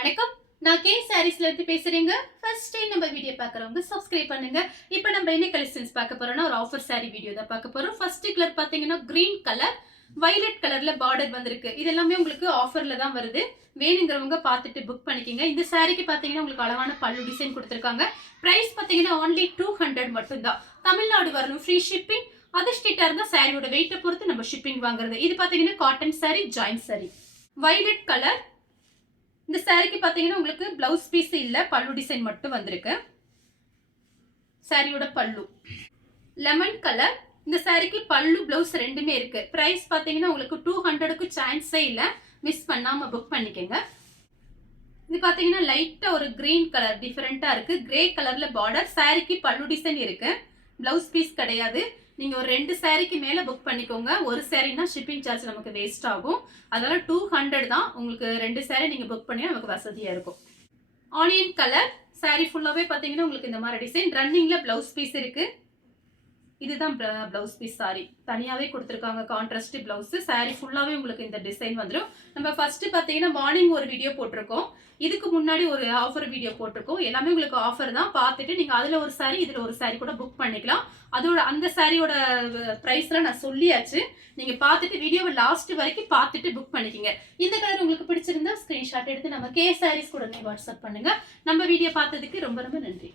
வணக்கம். நான் கே சாரீஸ்ல இருந்து பேசுறேங்க. ஃபர்ஸ்ட் டைம் நம்ம வீடியோ பார்க்குறவங்க சப்ஸ்கிரைப் பண்ணுங்க. இப்போ நம்ம என்ன கலெக்ஷன்ஸ் பார்க்க போறோம்னா ஒரு ஆஃபர் சாரி வீடியோ தான் பார்க்க போறோம். ஃபர்ஸ்ட் கலர் பாத்தீங்கன்னா கிரீன் கலர், வயலட் கலர்ல பார்டர் வந்திருக்கு. இது எல்லாமே உங்களுக்கு ஆஃபர்ல தான் வருது. வேணுங்கிறவங்க பார்த்துட்டு புக் பண்ணிக்கங்க. இந்த சாரிக்கு பாத்தீங்கன்னா உங்களுக்கு அழகான பல்லு டிசைன் கொடுத்துருக்காங்க. பிரைஸ் பாத்தீங்கன்னா only 200 மட்டும்தான். தமிழ்நாடு வரணும், ஃப்ரீ ஷிப்பிங். அதர் ஸ்டேட்டா இருந்தா சாரியோட வெயிட்டை பொறுத்து நம்ம ஷிப்பிங் வாங்குறது. இது பாத்தீங்கன்னா cotton sorry, join sorry. Violet colour. இந்த சாரிக்கு பாத்தீங்கன்னா உங்களுக்கு பிளவுஸ் பீஸ் இல்ல, பல்லு டிசைன் மட்டும் வந்திருக்கு. சாரியோட பல்லு லெமன் கலர். இந்த சாரிக்கு பல்லு பிளவுஸ் ரெண்டுமே இருக்கு. பிரைஸ் பாத்தீங்கன்னா உங்களுக்கு 200க்கு சான்ஸே இல்ல. மிஸ் பண்ணாம புக் பண்ணிக்கங்க. இது பாத்தீங்கன்னா லைட்டா ஒரு கிரீன் கலர் டிஃபரெண்டா இருக்கு. கிரே கலர்ல பார்டர். சாரிக்கு பல்லு டிசைன் இருக்கு. பிளவுஸ் பீஸ் கிடையாது. நீங்க ஒரு 2 சாரிக்கு மேல புக் பண்ணிக்கோங்க. ஒரு சாரினா ஷிப்பிங் சார்ஜ் நமக்கு வேஸ்ட் ஆகும். அதனால 200 தான். உங்களுக்கு 2 சாரி நீங்க புக் பண்ணி நமக்கு வசதியா இருக்கும். Onion colour. சாரி ஃபுல்லாவே பாத்தீங்கன்னா உங்களுக்கு இந்த மாதிரி டிசைன். ரன்னிங்ல பிளவுஸ் பீஸ் இருக்கு. இதுதான் பிளவுஸ் பீஸ். சாரி தனியாவே கொடுத்துருக்காங்க கான்ட்ராஸ்ட் பிளவுஸ். சாரி ஃபுல்லாவே உங்களுக்கு இந்த டிசைன் வந்துடும். நம்ம ஃபர்ஸ்ட் பாத்தீங்கன்னா மார்னிங் ஒரு வீடியோ போட்டிருக்கோம். இதுக்கு முன்னாடி ஒரு ஆஃபர் வீடியோ போட்டிருக்கோம். எல்லாமே உங்களுக்கு ஆஃபர் தான். பார்த்துட்டு நீங்க அதுல ஒரு சாரி இதுல ஒரு சாரி கூட புக் பண்ணிக்கலாம். அதோட அந்த சாரியோட பிரைஸ்லாம் நான் சொல்லியாச்சு. நீங்க பார்த்துட்டு வீடியோவை லாஸ்ட் வரைக்கும் பார்த்துட்டு புக் பண்ணிக்கங்க. இந்த கலர் உங்களுக்கு பிடிச்சிருந்தா ஸ்கிரீன்ஷாட் எடுத்து நம்ம கே சாரீஸ் கூட வாட்ஸ்அப் பண்ணுங்க. நம்ம வீடியோ பார்த்ததுக்கு ரொம்ப ரொம்ப நன்றி.